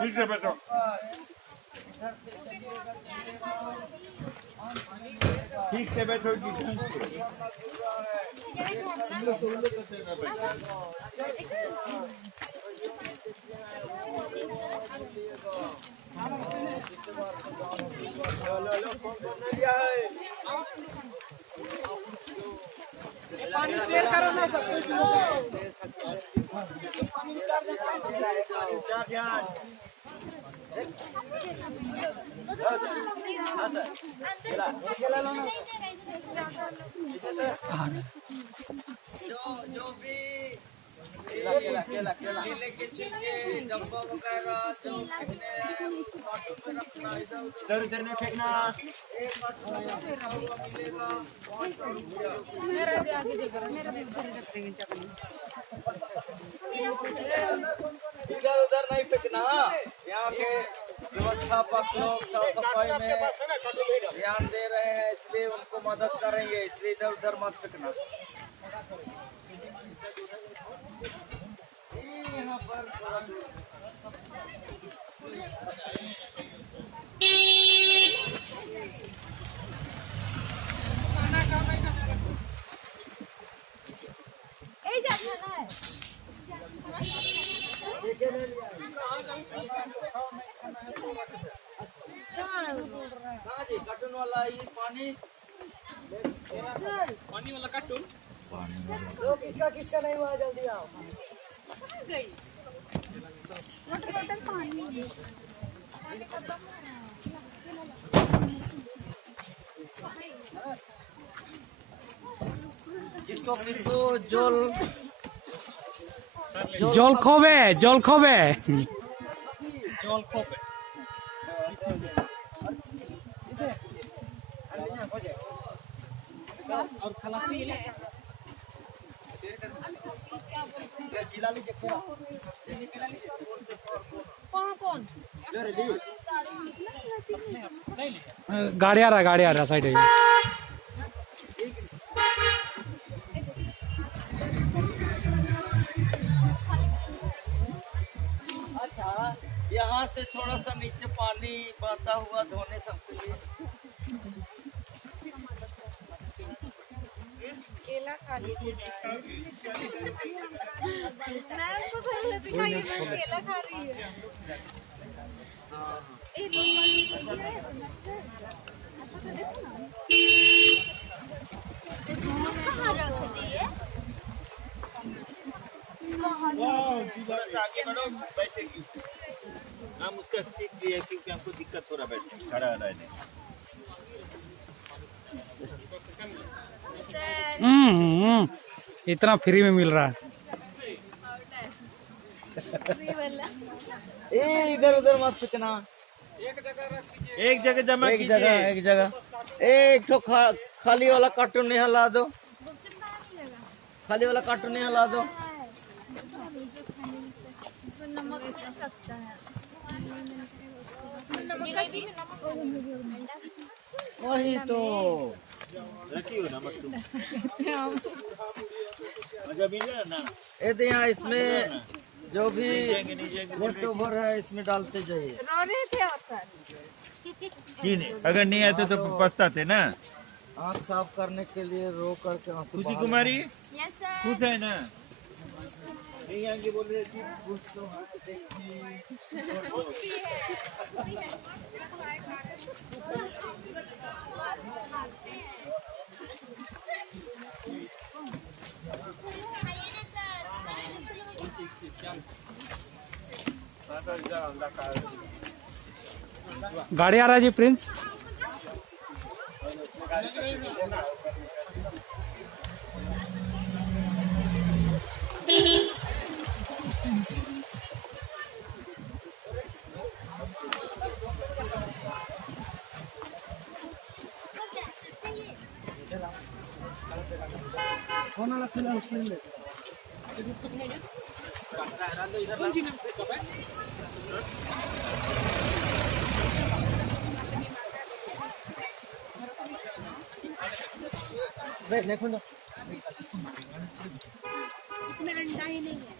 ठीक से बैठो। ठीक से बैठो जी। पानी शेयर करो ना सब कुछ। जो भी केले के छिलके डब्बा वगैरह जो फेंकने इधर उधर नहीं फेंकना। इधर उधर नहीं फेंकना। यहाँ के व्यवस्थापक लोग साफ सफाई में ध्यान दे रहे हैं, इसलिए उनको मदद करेंगे, इसलिए इधर उधर मत फेंकना। यहाँ पर कार्टून वाला ये पानी वाला कार्टून तो किसका किसका नहीं हुआ, जल्दी आओ। किसको किसको जोल জল খবে জল খবে जोल खोपे और खलासी जिला लीजिए कौन গাড়ি आ रहा साइड अच्छा, यहाँ से थोड़ा सा नीचे पानी बहता हुआ धोने सबके लिए। केला खा लीजिए। मैं उनको समझ दिखाइए, मैं केला खा रही है। कहाँ रख दिए? आगे बढ़ो, बैठेगी। हम उसका ठीक किए क्योंकि हमको दिक्कत हो रहा बैठने में, खड़ा रहने। इतना फ्री में मिल रहा है। इधर उधर मत फेंकना। एक जगह जमा कीजिए। एक जगह एक तो खाली वाला कार्टून नहीं हिला दो। खाली वाला कार्टून नहीं हिला दो। नमक मिल सकता है। वही तो रखी हो नमक तुम। मजा मिला ना। ये तो यहाँ इसमें जो भी लेफ्ट ओवर है इसमें डालते जाइए। रो रहे थे सर। अगर नहीं आते तो पछताते ना। आँख साफ करने के लिए रो करके खुशी कुमारी यस सर। खुश है ना। नहीं आगे बोल रहे थे खुश तो है, देखिए। गाड़ी आ रहा है जी प्रिंस। इसमें अंडा ही नहीं है।